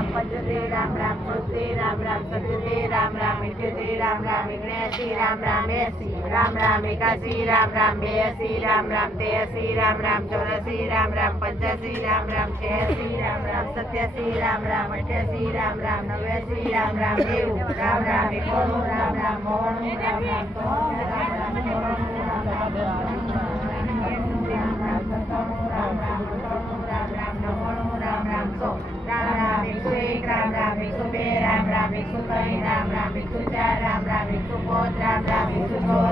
राम पंचते राम राम चौथे राम राम सत्यते राम राम इठ्योते राम राम 79 राम राम 80 राम राम 81 राम राम 82 राम राम 83 राम राम 84 राम राम 85 राम राम 86 राम राम 87 राम राम 88 राम राम 89 राम राम 90 राम राम 91 राम राम 92 राम राम 93 राम राम 101 राम राम 102 राम राम 103 राम राम 104 राम राम 105 राम राम 106 राम राम 107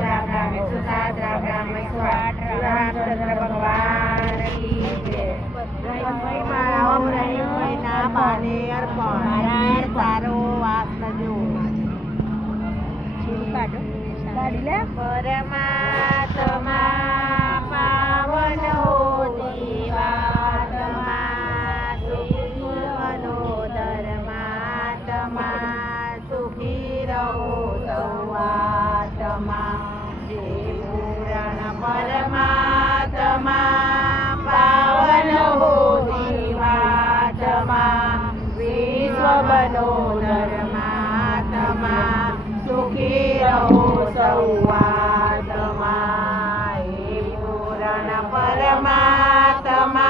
राम राम 108 રામચંદ્ર ભગવાન કી જય. રહીમભાઈ માળાઓ રહીમભાઈના બાને અર્પણ સારો વાસ થજો. પરમાત્મા પાવન સુખી રહો સૌઆત્મા. જે પૂરણ પરમાત્મા પાવન હો જીવાત્મા. વિશ્વ બનો ધર્માત્મા સુખી રહો સૌઆત્મા. હે પૂરણ પરમાત્મા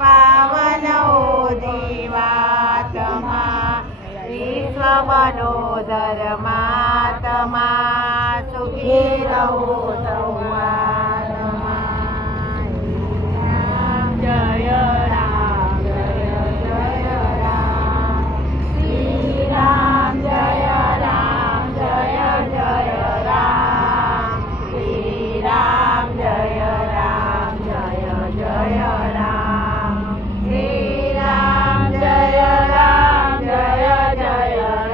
પાવન હો જીવાત્મા. વિશ્વ બનો ધર્માત્મા સુખી રહો સૌઆત્મા. જય રામ જય જય રામ શ્રી રામ જય રામ જય જય રામ શ્રી રામ જય રામ જય જય રામ શ્રી રામ જય રામ જય જય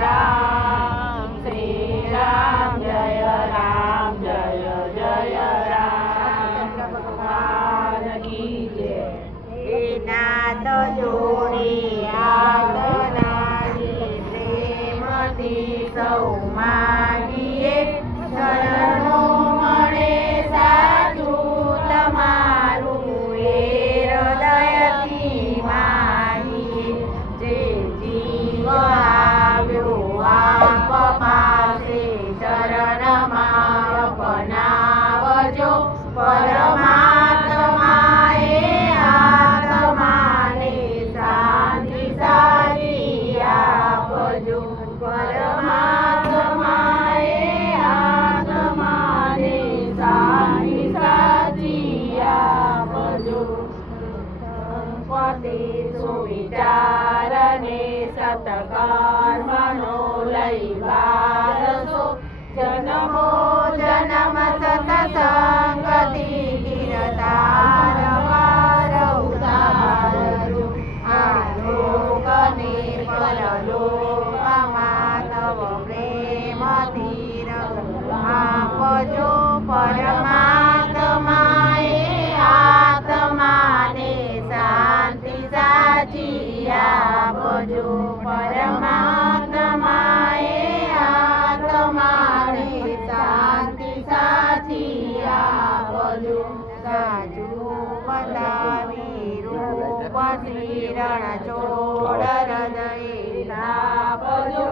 રામ શ્રી રામ જય રામ જય જય રામ. ભગવાન કી જય. નાદ જોડી આદનાની પ્રેમથી સૌ માગીએ. શરણો મળે સાચું તમારું એ હૃદયથી માગીએ. જે જીવ આવ્યો આપ પાસે શરણમાં અપનાવજો. પરમાત્માએ આત્માને શાંતિ સારી આપજો. પરમાત્માએ આત્માને શાંતિ સારી આપજો. સંપત્તિ સુવિચારને સત્કર્મનો લઈ વારસો. જન્મો જન્મ સત્સંગથી ગિરધાર વાર ઉતારજો. આલોકને પરલોકમાં તવ પ્રેમથી આપજો. પરમાત્માએ આત્માને શાંતિ સાચી આપજો. પરમાત્માએ આત્માને શાંતિ સાચી આપજો. સાચું બતાવી રૂપ શ્રીરણ ચોળ હૃદય આપજો.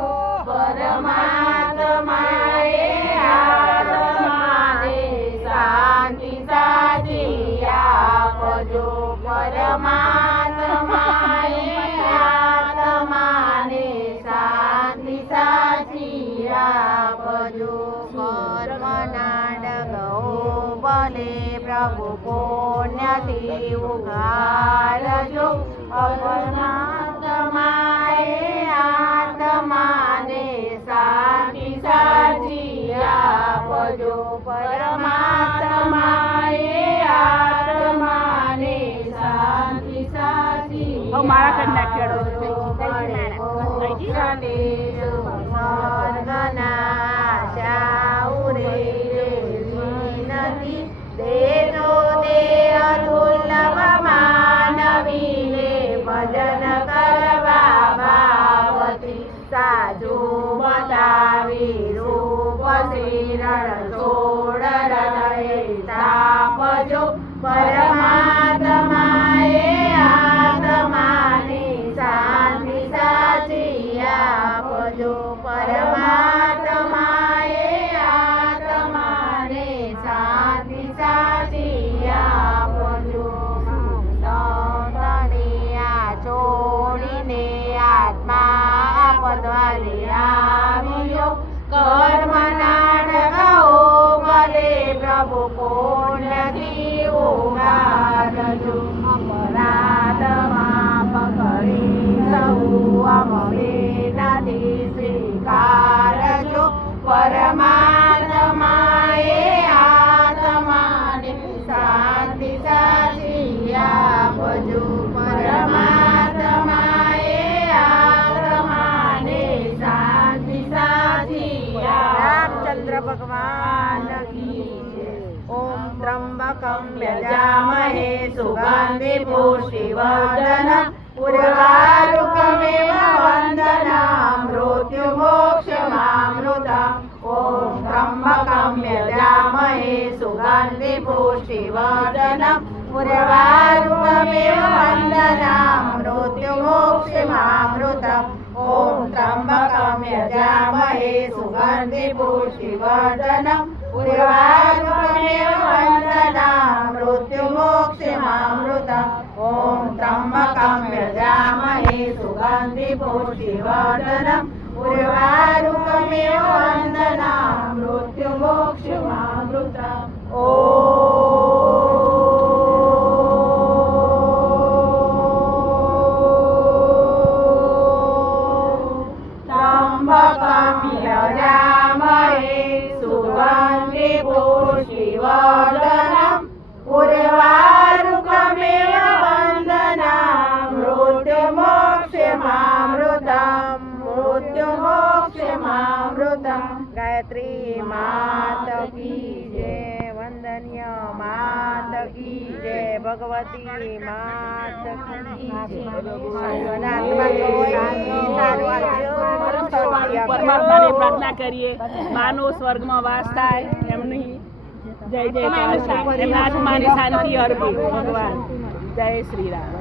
પરમાત્માએ આત્માને શાંતિ સાચી આપજો. પરમાત્માએ આત્માને શાંતિ સાચી આપજો. કર્મના ડગો બને પ્રભુ પુણ્યથી ઉઘાડજો. પરમાત્માએ આત્માને શાંતિ સાચી આપજો. પરમાત્માએ આત્માને શાંતિ સાચી મારા કરી નાખ્યો. ભજન કરવા ભાવથી સાજુ બતાવી રૂપ શ્રીરણ છોડ હૃદય તાપજો. પરમાત્માએ આત્માની શાંતિ હવે નથી સ્વીકારજો પરમાત્માએ આત્માને શાંતિ સાચી આપજો પરમાત્માએ આત્માને શાંતિ સાચી રામચંદ્ર ભગવાન કી જય. ઓમ ત્રંબકમ યજામહે સુગંધિ પુષ્ટિવર્ધનમ ઉર્વારુકમેવ વંદનામ મૃત્યુમોક્ષમામૃતમ. ઓમ ત્રંબકમ યજામહે સુગંધિ પુષ્ટિવર્ધનમ ઉર્વારુકમેવ વંદનામ મૃત્યુમોક્ષમામૃતમ. ઓમ ત્રંબકમ યજામહે સુગંધિ પુષ્ટિવર્ધનમ ઉર્વારુકમેવ વંદનામ મૃત્યુમોક્ષમામૃતમ. ઓમ ત્રંબકમ યજામહે સુગંધિ પુષ્ટિવર્ધનમ ઉર્વારુકમેવ વંદનામ મૃત્યુમોક્ષમામૃતમ. ત્રંબકમ યજામહે સુગંધિ પુષ્ટિવર્ધનમ ઉર્વારુકમેવ વંદનામ મૃત્યુમોક્ષમામૃતમ. મૃત્યુમોક્ષમામૃતમ. ગાયત્રી માત કી જય. વંદનીય માત કી જય. ભગવતી માત કી જય. પરમાત્માને પ્રાર્થના કરીએ માનો સ્વર્ગમાં વાસ થાય એમની જય જય એમના આત્માની શાંતિ અર્પી ભગવાન. જય શ્રી રામ.